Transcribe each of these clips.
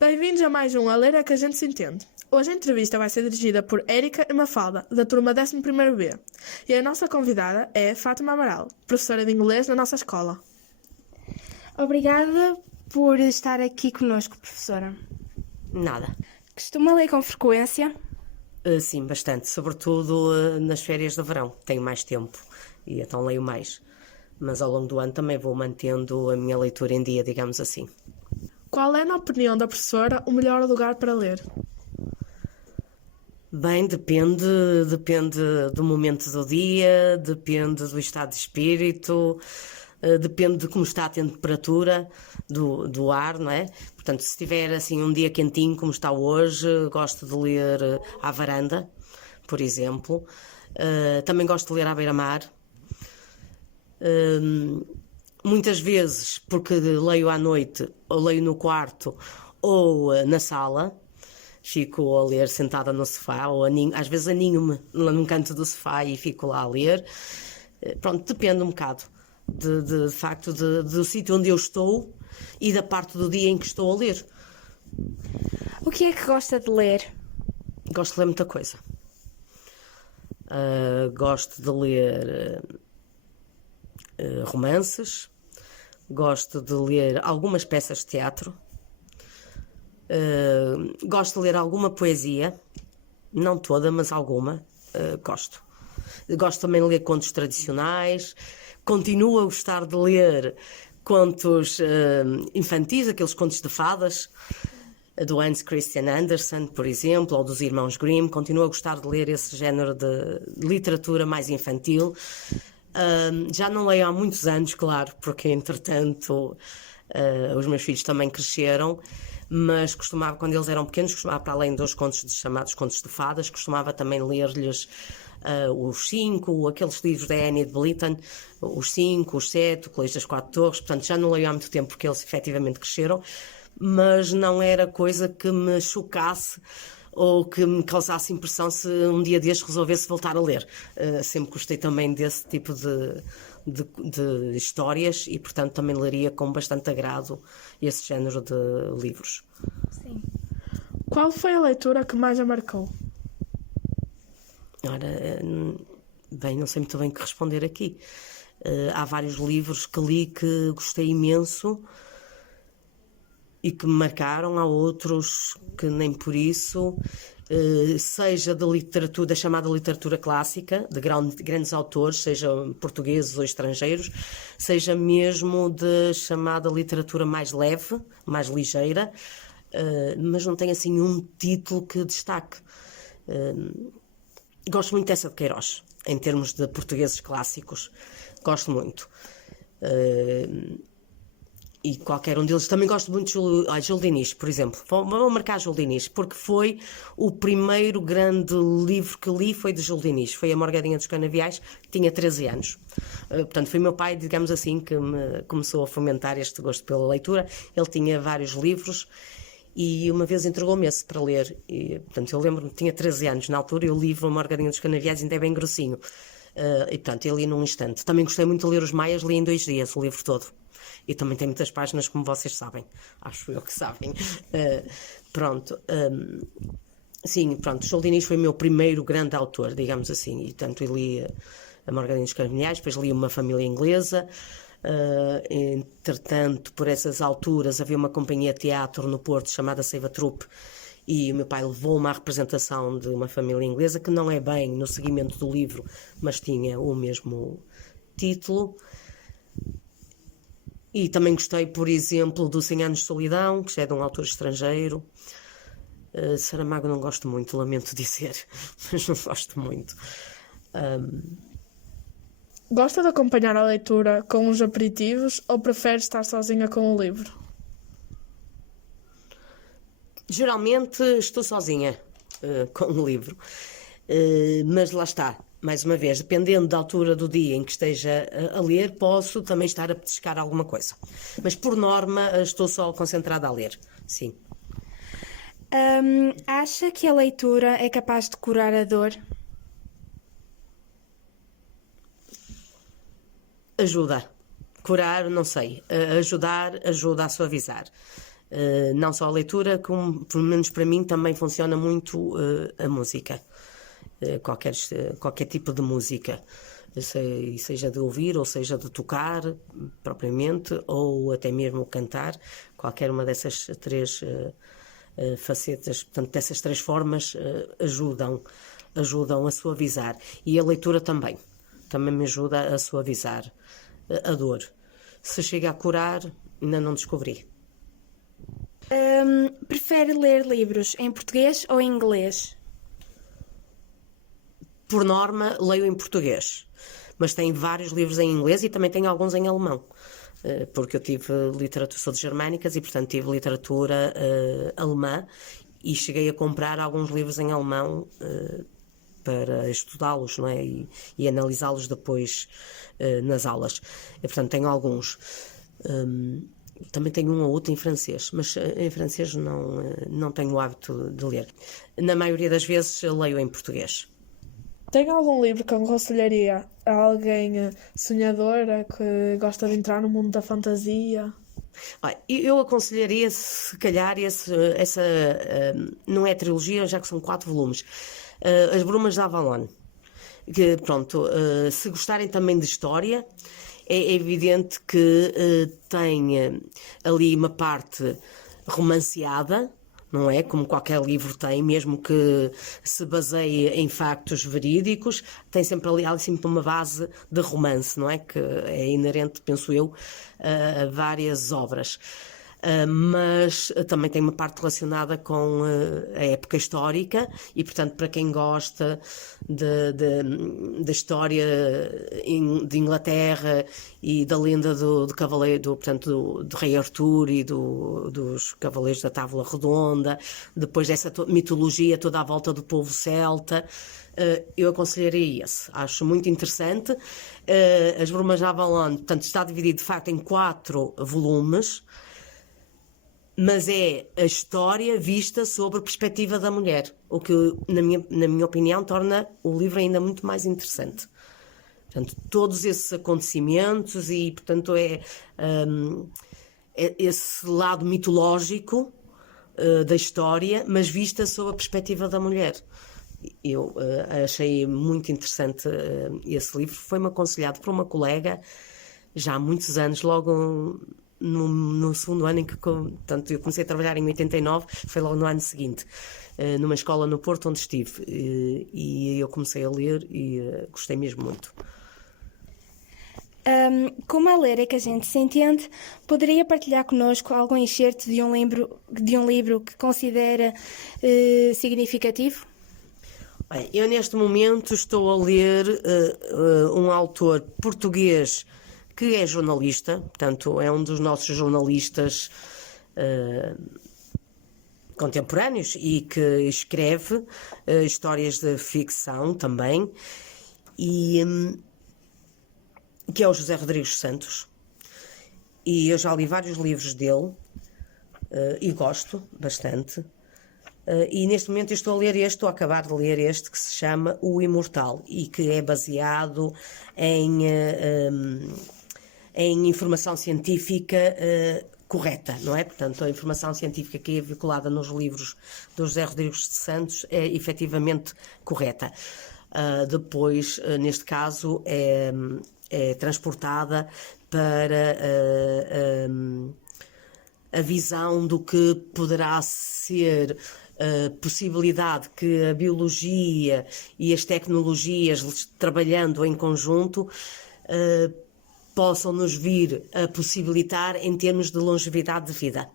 Bem-vindos a mais um A Ler é que a gente se entende. Hoje a entrevista vai ser dirigida por Érica e Mafalda, da turma 11º B. E a nossa convidada é Fátima Amaral, professora de inglês na nossa escola. Obrigada por estar aqui conosco, professora. Nada. Costuma ler com frequência? Sim, bastante. Sobretudo nas férias de verão. Tenho mais tempo e então leio mais. Mas ao longo do ano também vou mantendo a minha leitura em dia, digamos assim. Qual é, na opinião da professora, o melhor lugar para ler? Bem, depende do momento do dia, depende do estado de espírito, depende de como está a temperatura do ar, não é? Portanto, se estiver assim um dia quentinho como está hoje, gosto de ler à varanda, por exemplo. Também gosto de ler à beira-mar. Muitas vezes, porque leio à noite, ou leio no quarto, ou na sala, fico a ler sentada no sofá, ou às vezes aninho-me num canto do sofá e fico lá a ler. Pronto, depende um bocado, de facto, do sítio onde eu estou e da parte do dia em que estou a ler. O que é que gosta de ler? Gosto de ler muita coisa. Gosto de ler romances, gosto de ler algumas peças de teatro, gosto de ler alguma poesia, não toda, mas alguma, gosto. Gosto também de ler contos tradicionais, continuo a gostar de ler contos infantis, aqueles contos de fadas, do Hans Christian Andersen, por exemplo, ou dos Irmãos Grimm. Continuo a gostar de ler esse género de literatura mais infantil. Já não leio há muitos anos, claro, porque entretanto os meus filhos também cresceram, mas costumava, quando eles eram pequenos, costumava, para além dos contos chamados contos de fadas, costumava também ler-lhes os 5, aqueles livros da Annie de Blyton, os 5, os 7, o Colégio das Quatro Torres. Portanto, já não leio há muito tempo porque eles efetivamente cresceram, mas não era coisa que me chocasse ou que me causasse impressão se um dia destes resolvesse voltar a ler. Sempre gostei também desse tipo de histórias e, portanto, também leria com bastante agrado esse género de livros. Sim. Qual foi a leitura que mais a marcou? Ora, bem, não sei muito bem o que responder aqui. Há vários livros que li que gostei imenso e que me marcaram, há outros que nem por isso, seja da literatura, da chamada literatura clássica, de grandes autores, sejam portugueses ou estrangeiros, seja mesmo de chamada literatura mais leve, mais ligeira, mas não tem assim um título que destaque. Gosto muito dessa de Queiroz, em termos de portugueses clássicos, gosto muito. E qualquer um deles. Também gosto muito de Gil Diniz, por exemplo. Vou marcar Gil Diniz, porque foi o primeiro grande livro que li, foi de Gil Diniz. Foi A Morgadinha dos Canaviais, tinha 13 anos. Portanto, foi meu pai, digamos assim, que me começou a fomentar este gosto pela leitura. Ele tinha vários livros e uma vez entregou-me esse para ler. E, portanto, eu lembro-me, tinha 13 anos na altura, e o livro A Morgadinha dos Canaviais ainda é bem grossinho. E, portanto, eu li num instante. Também gostei muito de ler Os Maias, li em 2 dias o livro todo. E também tem muitas páginas, como vocês sabem. Acho eu que sabem. Pronto. Sim, pronto. Gil Diniz foi o meu primeiro grande autor, digamos assim. E tanto eu li A Morgadinha dos Canaviais, depois li Uma Família Inglesa. Entretanto, por essas alturas, havia uma companhia de teatro no Porto chamada Seiva Troupe. E o meu pai levou-me à representação de Uma Família Inglesa, que não é bem no seguimento do livro, mas tinha o mesmo título. E também gostei, por exemplo, do 100 Anos de Solidão, que já é de um autor estrangeiro. Saramago não gosto muito, lamento dizer, mas não gosto muito. Gosta de acompanhar a leitura com os aperitivos ou prefere estar sozinha com o livro? Geralmente estou sozinha com o livro, mas lá está. Mais uma vez, dependendo da altura do dia em que esteja a ler, posso também estar a petiscar alguma coisa. Mas, por norma, estou só concentrada a ler, sim. Acha que a leitura é capaz de curar a dor? Ajuda. Curar, não sei. Ajudar, ajuda a suavizar. Não só a leitura, como, pelo menos para mim, também funciona muito a música. Qualquer tipo de música. Seja de ouvir, ou seja de tocar, propriamente, ou até mesmo cantar. Qualquer uma dessas três facetas, portanto, dessas três formas, ajudam a suavizar. E a leitura também me ajuda a suavizar a dor. Se chega a curar, ainda não descobri. Prefere ler livros em português ou em inglês? Por norma, leio em português, mas tenho vários livros em inglês e também tenho alguns em alemão, porque eu tive literatura, sou de germânicas e, portanto, tive literatura alemã e cheguei a comprar alguns livros em alemão para estudá-los, não é? E analisá-los depois nas aulas. E, portanto, tenho alguns. Também tenho um ou outro em francês, mas em francês não tenho o hábito de ler. Na maioria das vezes leio em português. Tem algum livro que aconselharia a alguém sonhadora que gosta de entrar no mundo da fantasia? Olha, eu aconselharia, se calhar, essa não é trilogia, já que são 4 volumes, As Brumas de Avalon. Que, pronto, se gostarem também de história, é evidente que tem ali uma parte romanceada, não é? Como qualquer livro tem, mesmo que se baseie em factos verídicos, tem sempre ali sempre uma base de romance, não é? Que é inerente, penso eu, a várias obras. Mas também tem uma parte relacionada com a época histórica e, portanto, para quem gosta da história de Inglaterra e da lenda do cavaleiro, portanto, do rei Arthur e dos cavaleiros da Távola Redonda, depois dessa mitologia toda à volta do povo celta, eu aconselharia esse. Acho muito interessante. As Brumas de Avalon, portanto, está dividido de facto em 4 volumes, mas é a história vista sob a perspectiva da mulher, o que, na minha opinião, torna o livro ainda muito mais interessante. Portanto, todos esses acontecimentos e, portanto, é esse lado mitológico da história, mas vista sob a perspectiva da mulher. Eu achei muito interessante esse livro. Foi-me aconselhado por uma colega já há muitos anos, logo no segundo ano em que, portanto, eu comecei a trabalhar em 89, foi logo no ano seguinte, numa escola no Porto onde estive, e eu comecei a ler e gostei mesmo muito. Como a ler é que a gente se entende, poderia partilhar connosco algum excerto de um livro que considera significativo? Bem, eu neste momento estou a ler um autor português que é jornalista, portanto é um dos nossos jornalistas contemporâneos e que escreve histórias de ficção também, e que é o José Rodrigues Santos. E eu já li vários livros dele e gosto bastante. E neste momento eu estou a acabar de ler este que se chama O Imortal e que é baseado em informação científica correta, não é? Portanto, a informação científica que é vinculada nos livros do José Rodrigues de Santos é efetivamente correta. Depois, neste caso, é transportada para a visão do que poderá ser a possibilidade que a biologia e as tecnologias, trabalhando em conjunto, possam nos vir a possibilitar em termos de longevidade de vida.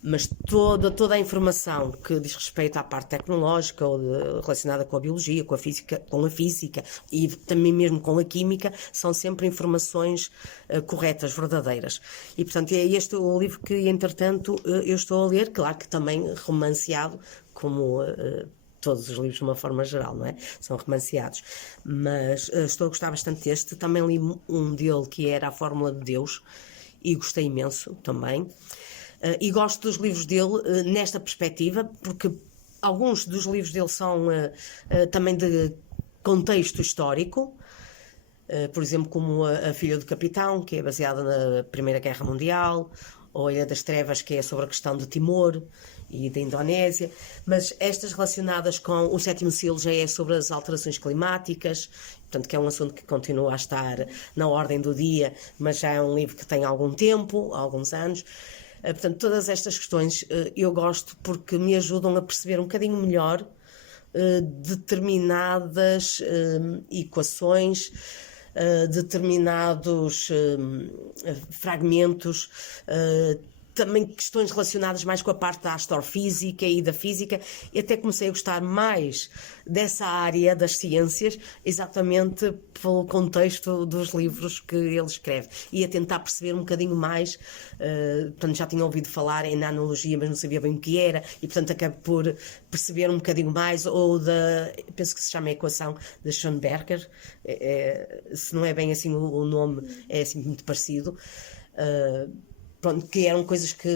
Mas toda a informação que diz respeito à parte tecnológica ou relacionada com a biologia, com a física e também mesmo com a química, são sempre informações corretas, verdadeiras. E, portanto, é este o livro que, entretanto, eu estou a ler, claro que também romanceado, como todos os livros de uma forma geral, não é? São romanceados. Mas estou a gostar bastante deste. Também li um dele que era A Fórmula de Deus e gostei imenso também. E gosto dos livros dele nesta perspectiva, porque alguns dos livros dele são também de contexto histórico, por exemplo, como A Filha do Capitão, que é baseada na Primeira Guerra Mundial, ou A Ilha das Trevas, que é sobre a questão do Timor e da Indonésia, mas estas relacionadas com o Sétimo Selo já é sobre as alterações climáticas, portanto que é um assunto que continua a estar na ordem do dia, mas já é um livro que tem algum tempo, alguns anos. Portanto, todas estas questões eu gosto porque me ajudam a perceber um bocadinho melhor determinadas equações, determinados fragmentos, também questões relacionadas mais com a parte da astrofísica e da física, e até comecei a gostar mais dessa área das ciências, exatamente pelo contexto dos livros que ele escreve, e a tentar perceber um bocadinho mais, portanto já tinha ouvido falar em nanologia, mas não sabia bem o que era, e portanto acabo por perceber um bocadinho mais, ou penso que se chama a equação de Schoenberger, se não é bem assim o nome, é assim muito parecido, pronto, que eram coisas que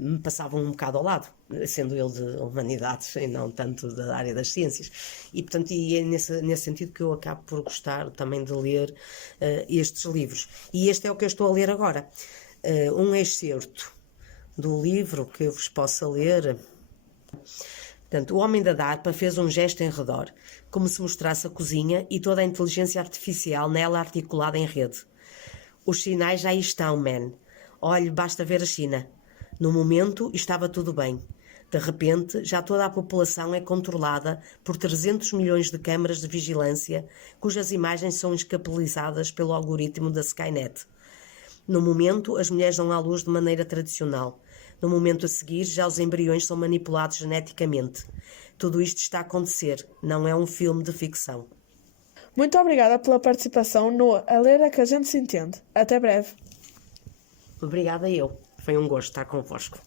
me passavam um bocado ao lado, sendo ele de humanidades e não tanto da área das ciências. E, portanto, é nesse sentido que eu acabo por gostar também de ler estes livros. E este é o que eu estou a ler agora. Um excerto do livro que eu vos possa ler. Portanto, o homem da DARPA fez um gesto em redor, como se mostrasse a cozinha e toda a inteligência artificial nela articulada em rede. Os sinais já aí estão, man. Olhe, basta ver a China. No momento estava tudo bem. De repente, já toda a população é controlada por 300 milhões de câmaras de vigilância, cujas imagens são escapelizadas pelo algoritmo da Skynet. No momento, as mulheres dão à luz de maneira tradicional. No momento a seguir, já os embriões são manipulados geneticamente. Tudo isto está a acontecer. Não é um filme de ficção. Muito obrigada pela participação no A Ler a que a gente se entende. Até breve. Obrigada eu. Foi um gosto estar convosco.